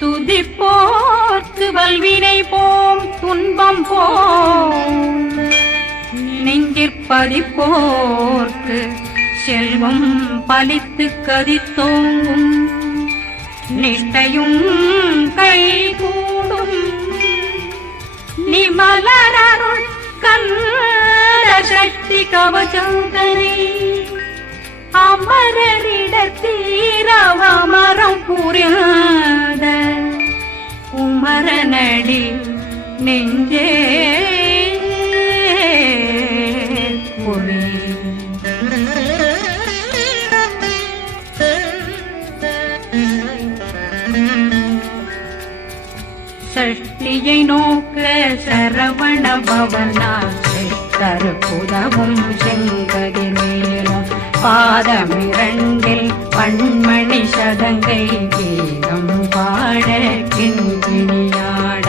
துதிப்போர்க்கு வல்வினை போம் துன்பம் போம் நெஞ்சிற்பதிப்போர்க்கு செல்வம் பலித்து கதித்தோங்கும் நிஷ்டையும் கைகூடும் நிமலருள் கந்த சக்தி கவசந்தனை அமரரிடத்தீரவமரம் புரியாத குமரனடி நெஞ்சே பொறி சஷ்டியை நோக்க சரவண பவனா கருப்புதவும் செங்கதி மேலும் பாதமிரண்டில் பண்மணி சதங்கை கீதம் பாட கிண்கிணியாட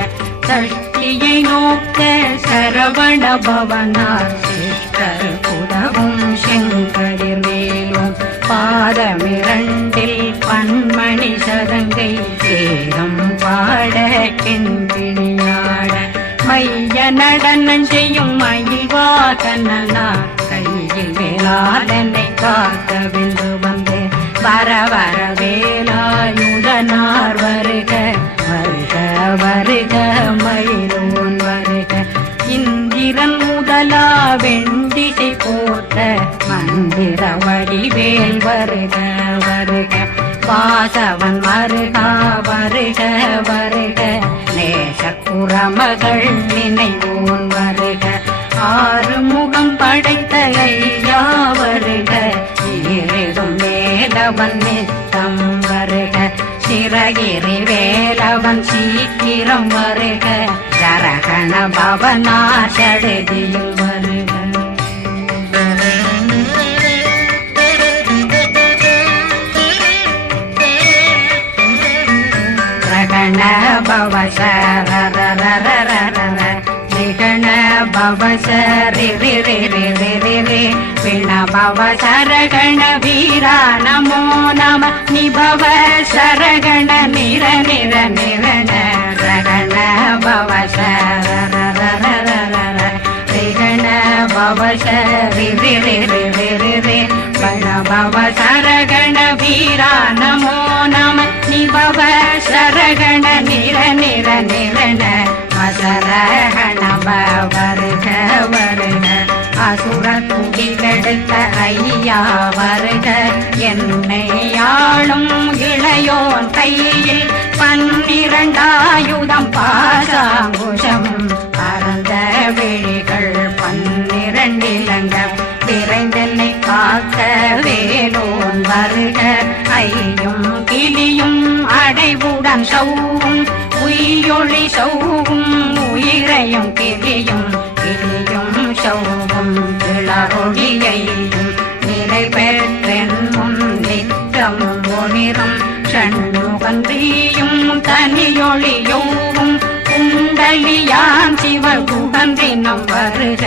சஷ்டியை நோக்க சரவண பவனா கருப்புதவும் செங்கதி மேலும் பாதமிரண்டில் பண்மணி சதங்கை கீதம் பாட கிண்கிணியாட மைய நடனம் செய்யும் மயில்வாகனார் கையில் வேளாளனை காக்க வென்று வந்தேன் வர வர வேலாயுதனார் வருக வருக வருக மயிலோன் வருக இந்திரன் முதலா வெண்டிசை போட்ட மந்திர வடிவேல் வருக வருக வாசவன் வருக வருக வருக நேசக்குறமகள் நினைவோன் வருக ஆறுமுகம் படைத்த ஐயா வருக ஈரிடும் வேலவன் நித்தம் வருக சிறகிரி வேலவன் சீக்கிரம் வருக ஜரகண பவனா சடுதியில் வருக ரகண பவசரரரரரர நிகண பவசரி பிண பவசரகண வீரா நமோ நம நிபவ சரகண நிர நிர நிரண ரகண பவசரரரரரர நிகண பவசரி பிண பவசரகண வீரா நமோ நம நிபவ சரகண நிர நிர நிரண அசரகண வருக வருக அசுர துடிலெடுத்த ஐயா வருக என்னை ஆளும் இளையோன் கையில் 12 பாசாங்குஷம் பரந்த விழிகள் 12 இலங்க விரைந்தென்னை காக்க வேலோன் வருக ஐயும் கிளியும் அடைவுடன் சௌவும் உயிரொளி சௌவும் உயிரையும் கிளியும் கிளியும் சௌவும் இளரொளியையும் நிலை பெற்றென் முன் நித்தம் ஒளிரும் ஷண்முகன்றியும் தனியொளியோவும் குண்டலியான் சிவகுகந்தினம் வருக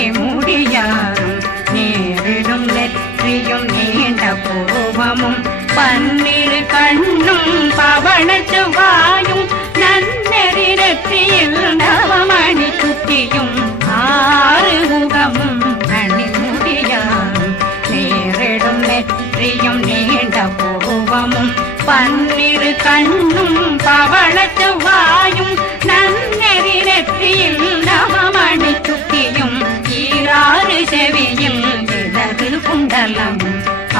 மணிமுடியாரும் நேரிடும் நெற்றியும் நீண்ட பூவமும் 12 கண்ணும் பவன செவ்வாயும் நன்னெறி நெற்றியில் நவமணி சுட்டியும் 6 முகமும் மணிமுடியாரும் நேரிடும் நெற்றியும் நீண்ட பூவமும் 12 கண்ணும் பவன செவ்வாயும் நன்னெறி நெற்றியில் நவமணி சுட்டியும் 6 செவியில் இடது குண்டலம்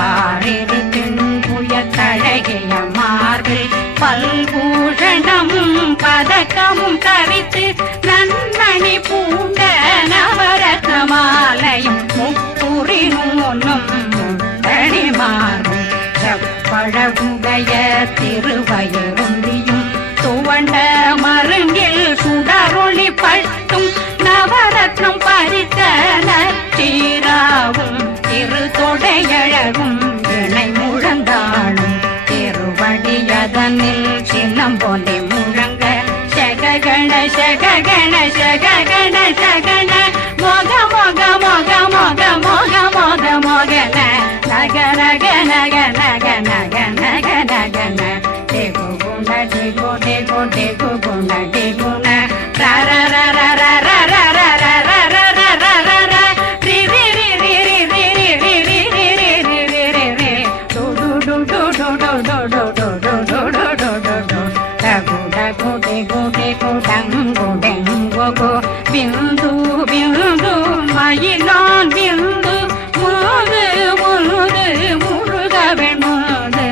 6 தின்புய தழகிய மார்பில் பல்பூஷணமும் பதக்கமும் தரித்து நன்மணி பூண்ட நவரத்ன மாலையும் முப்புரி நூலும் முத்தணிமாறும் செப்பழகுடைய திருவயருந்தியும் துவண்ட மருங்கில் சுடரொளி பட்டும் நவரத்னம் பறித்த நச்சீராவும் திரு தொடையழகும் இணை முழந்தாளும் திருவடியதனில் சின்னம் போலே முழங்க சககண சககண சககண சகண மாயிலான் விந்து முழுது முழுது முழுகவன் முழுது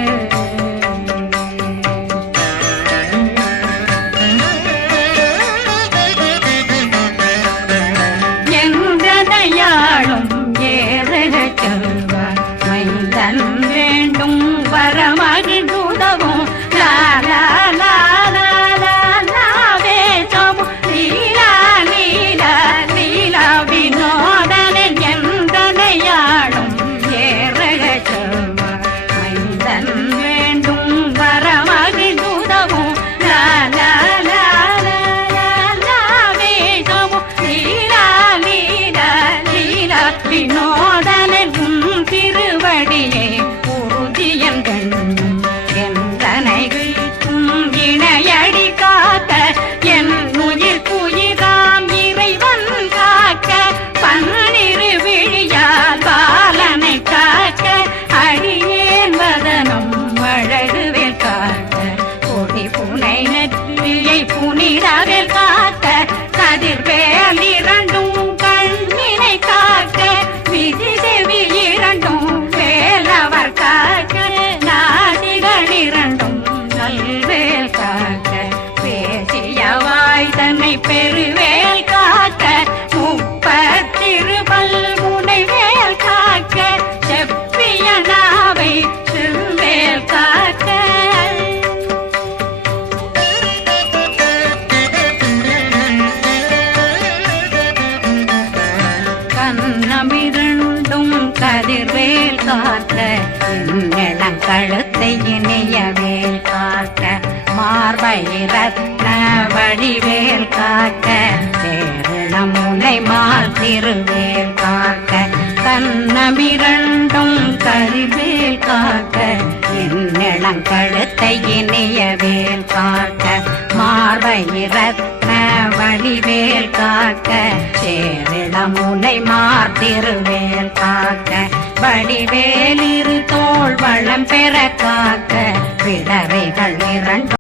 என்றதையாளும் ஏறுக செல்வார் மைந்தன் வேண்டும் வரமகிழ்ந்துதவும் லாலா லாலா லாவே சமு லீலா லீலா லீலா வினோதனன் என்றனையாளும் ஏறுக செல்வார் மைந்தன் வேண்டும் வரமகிழ்ந்துதவும் லாலா லாலா லாவே சமு லீலா லீலா லீலா வினோதனன் உன் திருவடியே உறுதியன் கண்ணும் என்றனை இணையடி காக்க என் உயிர் குயிராம் இறைவன் காக்க பன்னிரு விழியால் பாலனை காக்க அடியேன் வதனம் அழகுவேல் காக்க கொடி புனை நெற்றியை புனிதவேல் காக்க கதிர்வேல் இரண்டும் கண்ணினை காக்க விதி செவி இரண்டும் வேலவர் காக்க நாதிகள் இரண்டும் நல்வேல் காக்க பேசியவாய் தன்னை பெருவேல் காக்க முப்பத்திருபல் முனைவேல் காக்க செப்பிய நாவை செவ்வேல் காக்க கண்ணமிரண்டும் கதிர்வேல் காக்க இளங்கழுத்தை இணையவேல் காக்க மார்பை ரத்ன வடிவேல் காக்க சேரணம் முனை மால் திருவேல் காக்க கண்ணமிரண்டும் கதிர்வேல் காக்க இளங்கழுத்தை இணையவேல் காக்க மார்பை ரத்ன வடிவேல் காக்க சேரிடம் முனை மார்த்திருவேல் காக்க வடிவேலிரு தோள் வளம் பெற காக்க பிடரைகள் இரண்டும்